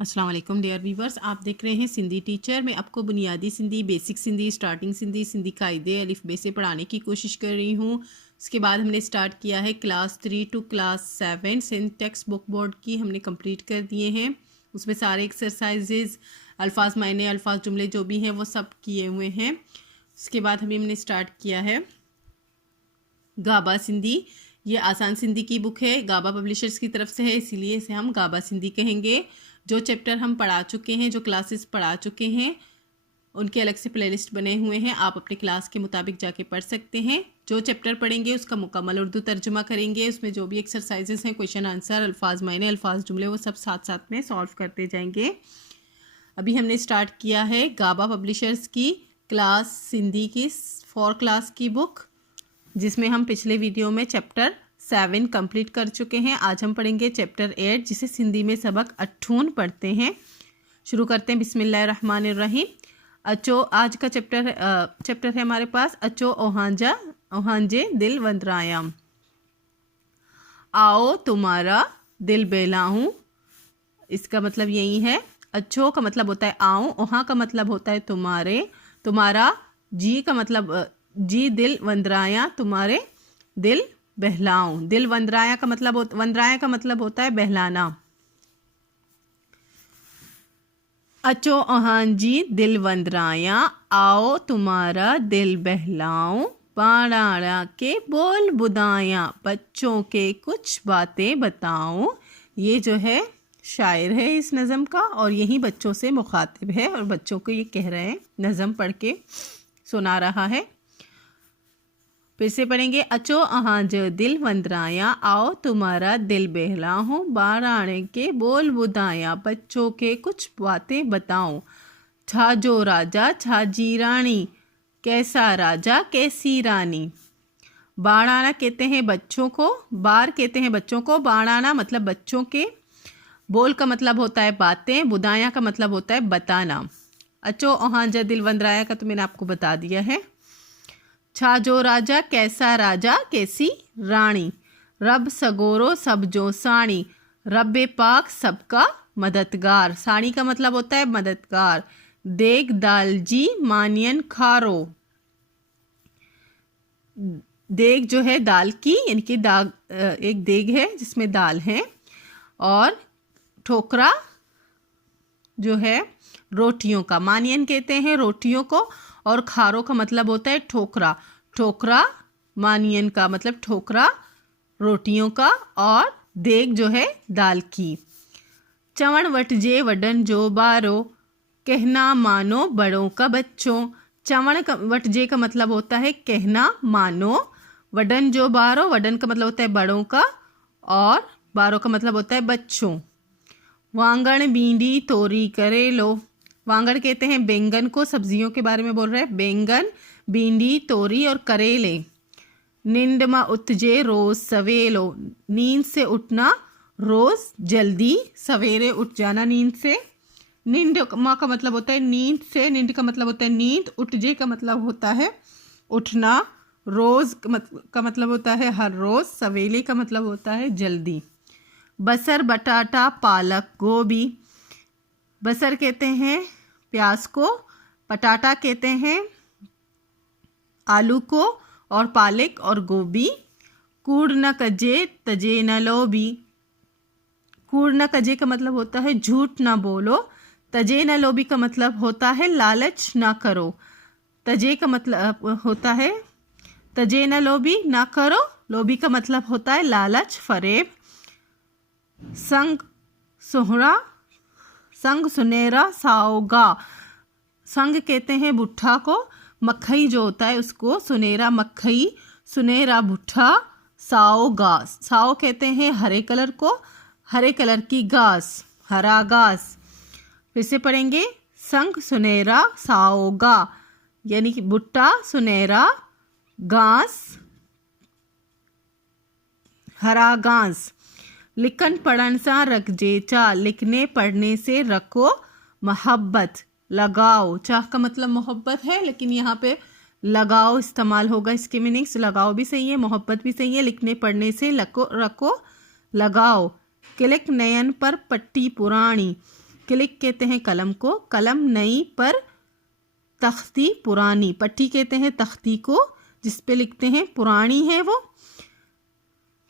अस्सलाम वालेकुम dear viewers, आप देख रहे हैं सिंधी टीचर। मैं आपको बुनियादी सिंधी, बेसिक सिंधी, स्टार्टिंग सिंधी, सिंधी कायदे अलिफ बे से पढ़ाने की कोशिश कर रही हूँ। उसके बाद हमने स्टार्ट किया है class 3 to class 7 Sindh textbook board की हमने कंप्लीट कर दिए हैं। उसमें सारे एक्सरसाइजेज, अल्फाज मायने, अल्फाज जुमले जो भी हैं वो सब किए हुए हैं। उसके बाद अभी हमने स्टार्ट किया है गाबा सिंधी। ये आसान सिंधी की बुक है, गाबा पब्लिशर्स की तरफ से है, इसीलिए इसे हम गाबा सिंधी कहेंगे। जो चैप्टर हम पढ़ा चुके हैं, जो क्लासेस पढ़ा चुके हैं, उनके अलग से प्लेलिस्ट बने हुए हैं, आप अपने क्लास के मुताबिक जाके पढ़ सकते हैं। जो चैप्टर पढ़ेंगे उसका मुकम्मल उर्दू तर्जुमा करेंगे। उसमें जो भी एक्सरसाइजेस हैं, क्वेश्चन आंसर, अल्फाज मायने, अल्फाज जुमले, वो सब साथ साथ में सॉल्व करते जाएंगे। अभी हमने स्टार्ट किया है गाबा पब्लिशर्स की क्लास सिंधी की 4 क्लास की बुक, जिसमें हम पिछले वीडियो में चैप्टर 7 कंप्लीट कर चुके हैं। आज हम पढ़ेंगे चैप्टर 8, जिसे सिंधी में सबक 58 पढ़ते हैं। शुरू करते हैं बिस्मिल्लाहिर्रहमानिर्रहीम। अचो आज का चैप्टर है हमारे पास अचो ओहांजे दिल वंदरायाम। आओ तुम्हारा दिल बहलाऊं। इसका मतलब यही है। अच्छो का मतलब होता है आओ, ओहा का मतलब होता है तुम्हारे, तुम्हारा जी का मतलब जी दिल वंदराया, तुम्हारे दिल बहलाऊं। दिल वंदराया का मतलब होता है बहलाना। अचो ओहांजी दिल वंदराया, आओ तुम्हारा दिल बहलाऊं, बाड़ाड़ा के बोल बुदाया, बच्चों के कुछ बातें बताऊं। ये जो है शायर है इस नज़म का, और यही बच्चों से मुखातिब है और बच्चों को ये कह रहे हैं, नज़म पढ़ के सुना रहा है। फिर से पढ़ेंगे। अचो अहांज दिल वंदराया, आओ तुम्हारा दिल बहलाऊं, बाराणे के बोल बुदाया, बच्चों के कुछ बातें बताऊं। छाजो राजा छाजी रानी, कैसा राजा कैसी रानी। बाड़ाना कहते हैं बच्चों को, बार कहते हैं बच्चों को, बाड़ाना मतलब बच्चों के, बोल का मतलब होता है बातें, बुदाया का मतलब होता है बताना। अचो ओहांजा दिल वंदराया का तो मैंने आपको बता दिया है। छाजो राजा कैसा राजा कैसी रानी, रब सगोरो सब जो साणी, रब्बे पाक सबका मददगार। साणी का मतलब होता है मददगार। देग दाल जी मानियन खारो। देग जो है दाल की, यानी कि एक देग है जिसमें दाल है, और ठोकरा जो है रोटियों का, मानियन कहते हैं रोटियों को, और खारो का मतलब होता है ठोकरा। ठोकरा मानियन का मतलब ठोकरा रोटियों का, और देग जो है दाल की। चवण वटजे वडन जो बारो, कहना मानो बड़ों का बच्चों। चवण वटजे का मतलब होता है कहना मानो, वडन जो बारो, वडन का मतलब होता है बड़ों का, और बारो का मतलब होता है बच्चों। वांगण बींडी तोरी करेलो। वांगण कहते हैं बैंगन को, सब्जियों के बारे में बोल रहे हैं। बैंगन, भिंडी, तोरी और करेले। नींद में उठजे रोज सवेलो। नींद से उठना रोज जल्दी, सवेरे उठ जाना नींद से। नींद माँ का मतलब होता है नींद से, नींद का मतलब होता है नींद, उठजे का मतलब होता है उठना, रोज का मतलब होता है हर रोज, सवेले का मतलब होता है जल्दी। बसर बटाटा पालक गोभी। बसर कहते हैं प्याज को, पटाटा कहते हैं आलू को, और पालक और गोभी। कूड़ न कजे तजे न लोभी। कूड़ न कजे का मतलब होता है झूठ ना बोलो। तजे न लोभी का मतलब होता है लालच ना करो। तजे का मतलब होता है तजे न लोभी ना करो, लोभी का मतलब होता है लालच, फरेब। संग सोहरा, संग सुनेरा साओगा। संग कहते हैं भुट्टा को, मक्खई जो होता है उसको, सुनेरा मक्खई, सुनेरा भुट्टा, साओ घास। साओ कहते हैं हरे कलर को, हरे कलर की घास, हरा घास। फिर से पढ़ेंगे। संग सुनेरा साओगा, यानी कि भुट्टा, सुनेरा, घास, हरा घास। लिखन पढ़न सा रख जे चा, लिखने पढ़ने से रखो मोहब्बत, लगाओ। चाह का मतलब मोहब्बत है, लेकिन यहाँ पे लगाओ इस्तेमाल होगा। इसके मीनिंग्स लगाओ भी सही है, मोहब्बत भी सही है। लिखने पढ़ने से रखो लगाओ। किलक नयन पर पट्टी पुरानी। क्लिक कहते हैं कलम को, कलम नई पर तख्ती पुरानी, पट्टी कहते हैं तख्ती को जिस पे लिखते हैं, पुरानी है वो।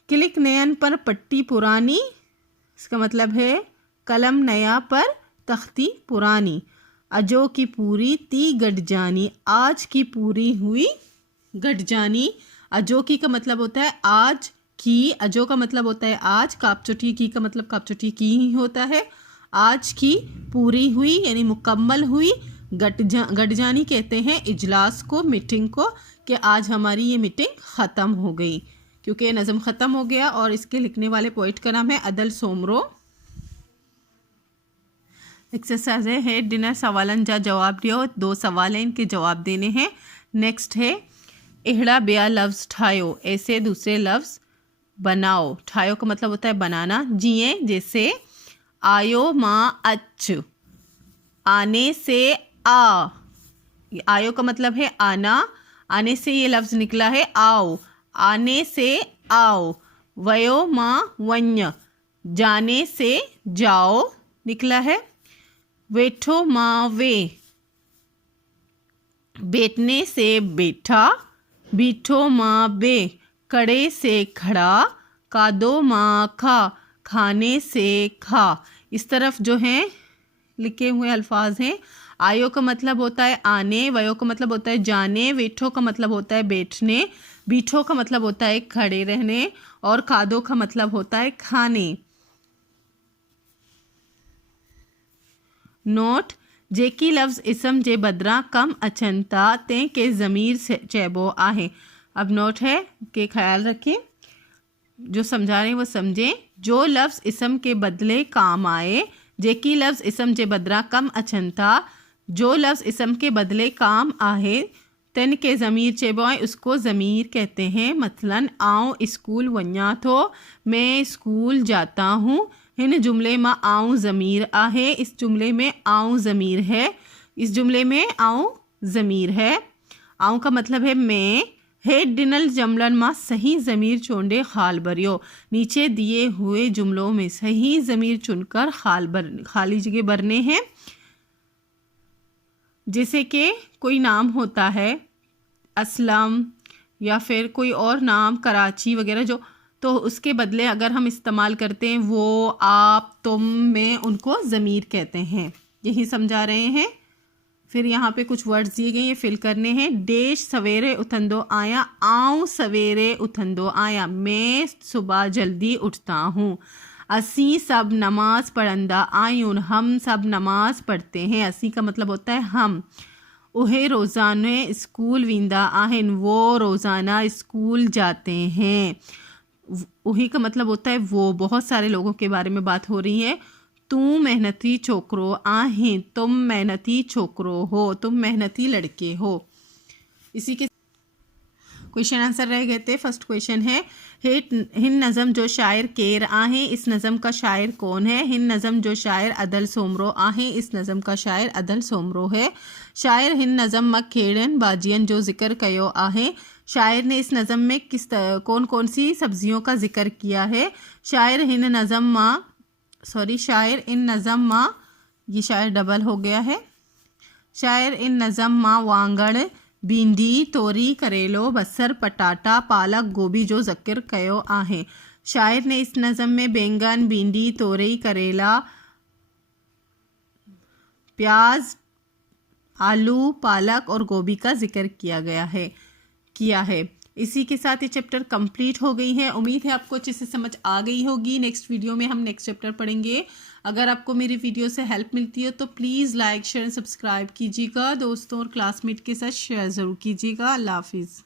क्लिक नयन पर पट्टी पुरानी, इसका मतलब है कलम नया पर तख्ती पुरानी। अजो की पूरी ती गट जानी, आज की पूरी हुई गट जानी। अजो की का मतलब होता है आज की, अजो का मतलब होता है आज, कापचोटी की का मतलब कापचोटी की ही होता है। आज की पूरी हुई यानी मुकम्मल हुई। गट जानी कहते हैं इजलास को, मीटिंग को, कि आज हमारी ये मीटिंग ख़त्म हो गई, क्योंकि ये नज़म ख़त्म हो गया। और इसके लिखने वाले पोइट का नाम है अदल सोमरो। एक्सरसाइज है डिनर सवालन जा जवाब दियो, 2 सवाल हैं, इनके जवाब देने हैं। नेक्स्ट है इहड़ा बेया लफ्ज़ ठायो, ऐसे दूसरे लफ्ज़ बनाओ। ठायो का मतलब होता है बनाना। जिए जैसे आयो माँ अच, आने से आ, आयो का मतलब है आना, आने से ये लफ्ज़ निकला है आओ, आने से आओ। वयो माँ वन्य, जाने से जाओ निकला है। वेठो माँ वे, बैठने से बैठा। बीठो माँ बे, कड़े से खड़ा। कादो माँ खा, खाने से खा। इस तरफ जो हैं लिखे हुए अल्फाज हैं। आयो का मतलब होता है आने, वयो का मतलब होता है जाने, वेठो का मतलब होता है बैठने, बीठो का मतलब होता है खड़े रहने, और कादो का मतलब होता है खाने। नोट, जेकी लफ्ज़ इसम जे बदरा कम अचनता ते के ज़मीर से चैबो आहे। अब नोट है कि ख्याल रखें, जो समझा रहे हैं वो समझें। जो लफ्ज़ इसम के बदले काम आए, जेकी लफ्ज़ इसम जे बदरा कम अचनता, जो लफ्ज़ इसम के बदले काम आहे, तन के ज़मीर चेबोए, उसको ज़मीर कहते हैं। मसलन आऊँ स्कूल वन्या थो, मैं स्कूल जाता हूँ। हिन जुमले में आऊँ ज़मीर आहे, इस जुमले में आऊँ ज़मीर है, इस जुमले में आऊँ ज़मीर है। आऊँ का मतलब है मैं। हे डिनल जमलन माँ सही ज़मीर चोंडे खाल भरियो, नीचे दिए हुए जुमलों में सही ज़मीर चुनकर खाली जगह भरने हैं। जैसे कि कोई नाम होता है असलम या फिर कोई और नाम कराची वगैरह, जो तो उसके बदले अगर हम इस्तेमाल करते हैं वो, आप, तुम, मैं, उनको ज़मीर कहते हैं। यही समझा रहे हैं। फिर यहाँ पे कुछ वर्ड्स दिए गए, ये फिल करने हैं। देश सवेरे उठंदो आया, आऊँ सवेरे उठंदो आया, मैं सुबह जल्दी उठता हूँ। असी सब नमाज पढ़ंदा आयुन, हम सब नमाज पढ़ते हैं। असी का मतलब होता है हम। उहे रोज़ाना स्कूल वींदा आहिन, वो रोज़ाना स्कूल जाते हैं। उही का मतलब होता है वो। बहुत सारे लोगों के बारे में बात हो रही है। तू मेहनती छोकरो आहे, तुम मेहनती छोकरो हो, तुम मेहनती लड़के हो। इसी के क्वेश्चन आंसर रह गए थे। फर्स्ट क्वेश्चन है हिन नज़म जो शायर केर आहे, इस नज़म का शायर कौन है। हिन नज़म जो शायर अदल सोमरो आहे, इस नज़म का शायर अदल सोमरो है। शायर हिन नज़म म खेड़न बाजियन जो जिक्र कयो आहे, शायर ने इस नज़म में कौन कौन सी सब्जियों का जिक्र किया है। शायर इन नज़म माँ, ये शायर डबल हो गया है। शायर इन नज़म माँ वांगड़, भिंडी, तोरी, करेलो, बसर, पटाटा, पालक, गोभी जो ज़िक्र कयो आहे। शायर ने इस नज़म में बैंगन, भिंडी, तोरी, करेला, प्याज, आलू, पालक और गोभी का जिक्र किया है। इसी के साथ ये चैप्टर कंप्लीट हो गई है। उम्मीद है आपको अच्छे से समझ आ गई होगी। नेक्स्ट वीडियो में हम नेक्स्ट चैप्टर पढ़ेंगे। अगर आपको मेरी वीडियो से हेल्प मिलती है तो प्लीज़ लाइक, शेयर, सब्सक्राइब कीजिएगा। दोस्तों और क्लासमेट के साथ शेयर ज़रूर कीजिएगा। अल्लाह हाफिज़।